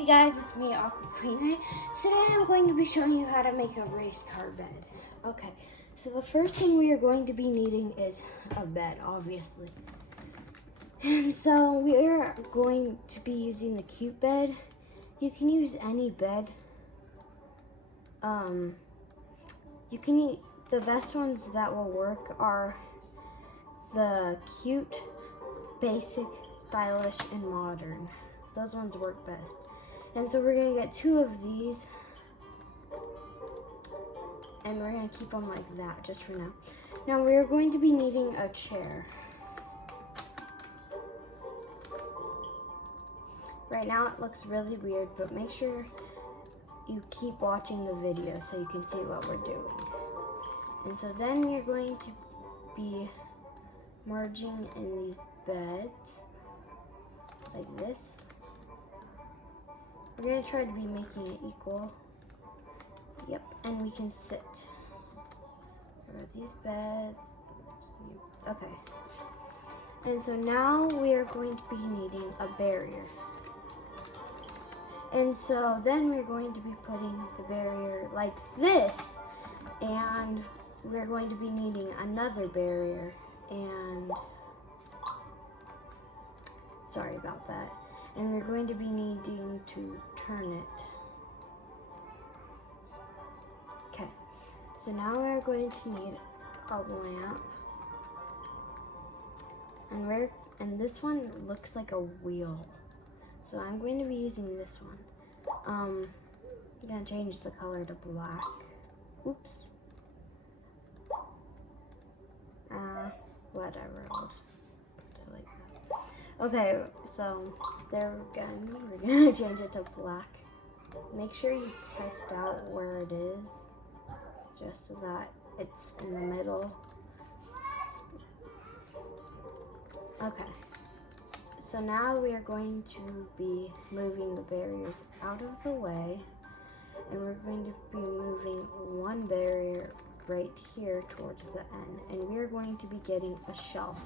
you guys? It's me, AquaqueenA. Today I'm going to be showing you how to make a race car bed. Okay, so the first thing we are going to be needing is a bed, obviously. And so we are going to be using the cute bed. You can use any bed. The best ones that will work are the cute, basic, stylish, and modern. Those ones work best. And so we're gonna get 2 of these, and we're gonna keep them like that just for now. Now we're going to be needing a chair. Right now it looks really weird, but make sure you keep watching the video so you can see what we're doing. And so then we're going to be merging in these beds like this. We're going to try to be making it equal. Yep, and we can sit. There are these beds. Okay. And so now we are going to be needing a barrier. And so then we're going to be putting the barrier like this. And we're going to be needing another barrier. And sorry about that. And we're going to be needing to turn it. Okay, so now we're going to need a lamp. And this one looks like a wheel. So I'm going to be using this one. I'm gonna change the color to black. Oops. Whatever, I'll just put it like that. Okay, so there we're gonna change it to black. Make sure you test out where it is, just so that it's in the middle. Okay, so now we are going to be moving the barriers out of the way, and we're going to be moving one barrier right here towards the end, and we're going to be getting a shelf.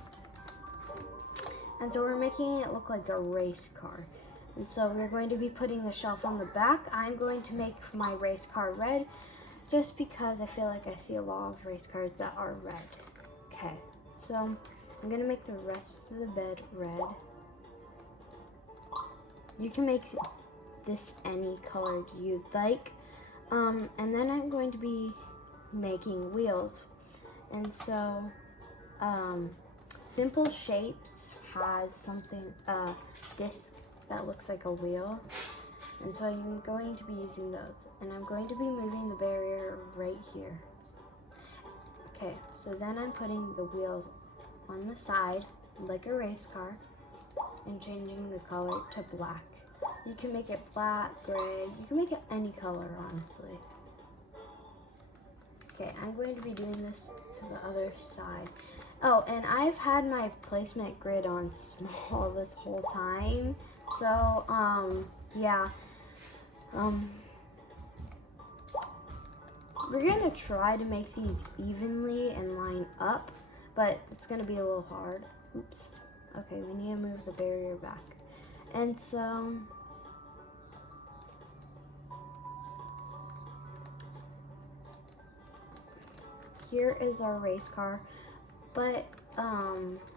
And so we're making it look like a race car. And so we're going to be putting the shelf on the back. I'm going to make my race car red just because I feel like I see a lot of race cars that are red. Okay, so I'm gonna make the rest of the bed red. You can make this any color you'd like. And then I'm going to be making wheels. And so Simple Shapes has a disc that looks like a wheel, and so I'm going to be using those, and I'm going to be moving the barrier right here. Okay, so then I'm putting the wheels on the side like a race car and changing the color to black. You can make it black, gray, you can make it any color, honestly. Okay, I'm going to be doing this to the other side. Oh, and I've had my placement grid on small this whole time. So, yeah. We're gonna try to make these evenly and line up, but it's gonna be a little hard. Oops. Okay, we need to move the barrier back. And so, here is our race car, but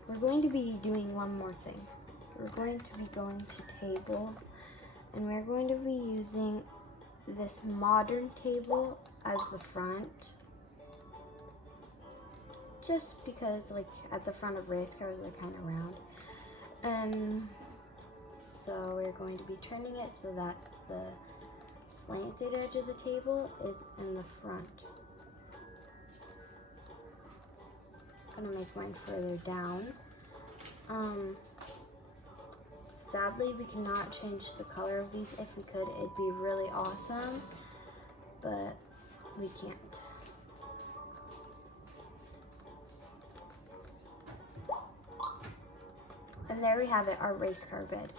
we're going to be doing one more thing. We're going to be going to tables, and we're going to be using this modern table as the front, just because like at the front of race cars they're kind of round. And so we're going to be turning it so that the slanted edge of the table is in the front. I'm gonna make mine further down. Sadly, we cannot change the color of these. If we could, it'd be really awesome, but we can't. And there we have it, our race car bed.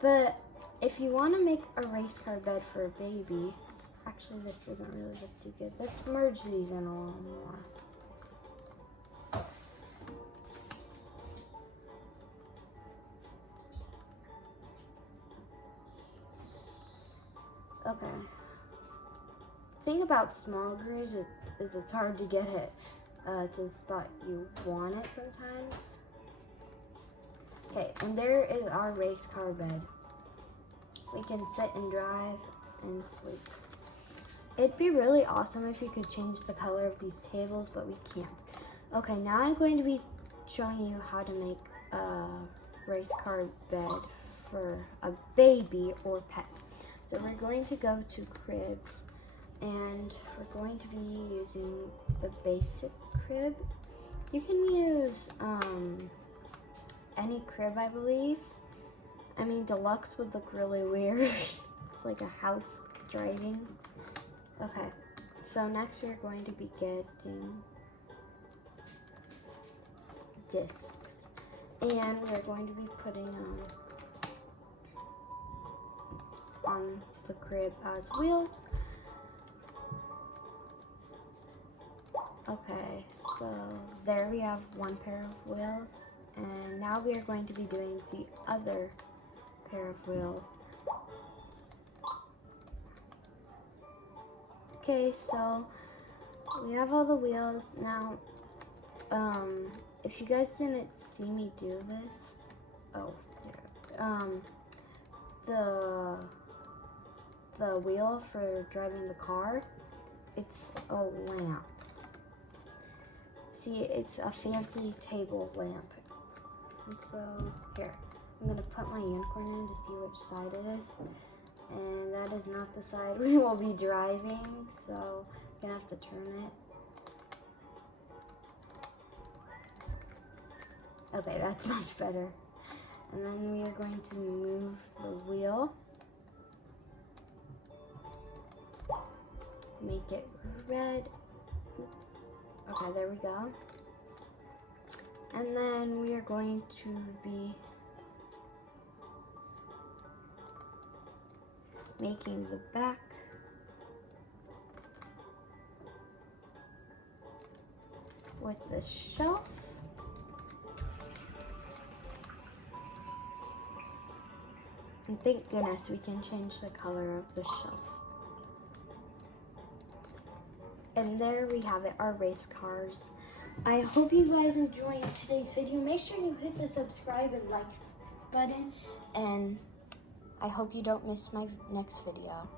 But if you want to make a race car bed for a baby, actually this doesn't really look too good. Let's merge these in a little more. Okay. Thing about small grid is it's hard to get it to the spot you want it sometimes. Okay, and there is our race car bed. We can sit and drive and sleep. It'd be really awesome if you could change the color of these tables, but we can't. Okay, now I'm going to be showing you how to make a race car bed for a baby or pet. So we're going to go to cribs, and we're going to be using the basic crib. You can use any crib, I believe. I mean, deluxe would look really weird. It's like a house driving. Okay, so next we're going to be getting discs, and we're going to be putting on the crib as wheels. Okay, so there we have one pair of wheels, and now we are going to be doing the other pair of wheels. Okay, so we have all the wheels. Now, if you guys didn't see me do this, the wheel for driving the car, it's a lamp. See, it's a fancy table lamp. And so, here, I'm gonna put my unicorn in to see which side it is. And that is not the side we will be driving, so I'm gonna have to turn it. Okay, that's much better. And then we are going to move the wheel. Make it red. Oops. Okay, there we go. And then we are going to be making the back. With the shelf. And thank goodness we can change the color of the shelf. And there we have it, our race cars. I hope you guys enjoyed today's video. Make sure you hit the subscribe and like button. And I hope you don't miss my next video.